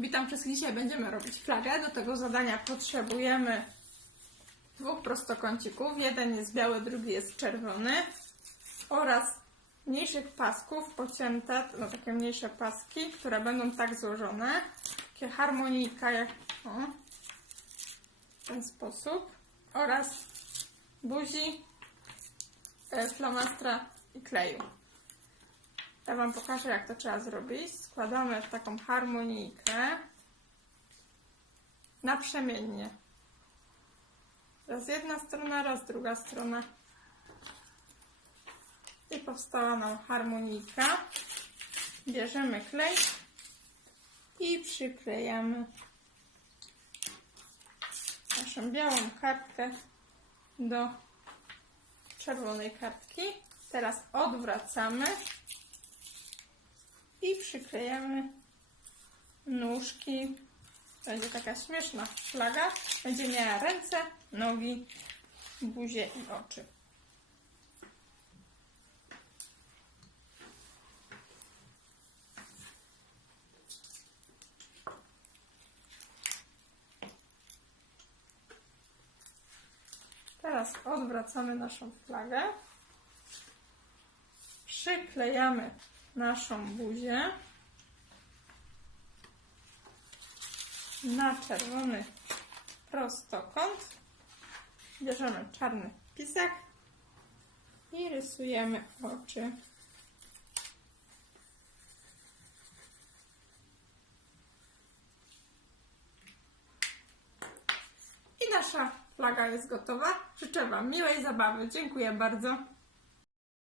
Witam wszystkich. Dzisiaj będziemy robić flagę. Do tego zadania potrzebujemy dwóch prostokącików. Jeden jest biały, drugi jest czerwony. Oraz mniejszych pasków pocięte, no takie mniejsze paski, które będą tak złożone. Takie harmonijka, jak o, w ten sposób. Oraz buzi, e, flomastra i kleju. Ja Wam pokażę, jak to trzeba zrobić. Składamy w taką harmonijkę naprzemiennie. Raz jedna strona, raz druga strona. I powstała nam harmonijka. Bierzemy klej i przyklejamy naszą białą kartkę do czerwonej kartki. Teraz odwracamy i przyklejemy nóżki. Będzie taka śmieszna flaga. Będzie miała ręce, nogi, buzię i oczy. Teraz odwracamy naszą flagę. Przyklejamy naszą buzię na czerwony prostokąt. Bierzemy czarny pisak i rysujemy oczy. I nasza flaga jest gotowa. Życzę Wam miłej zabawy. Dziękuję bardzo.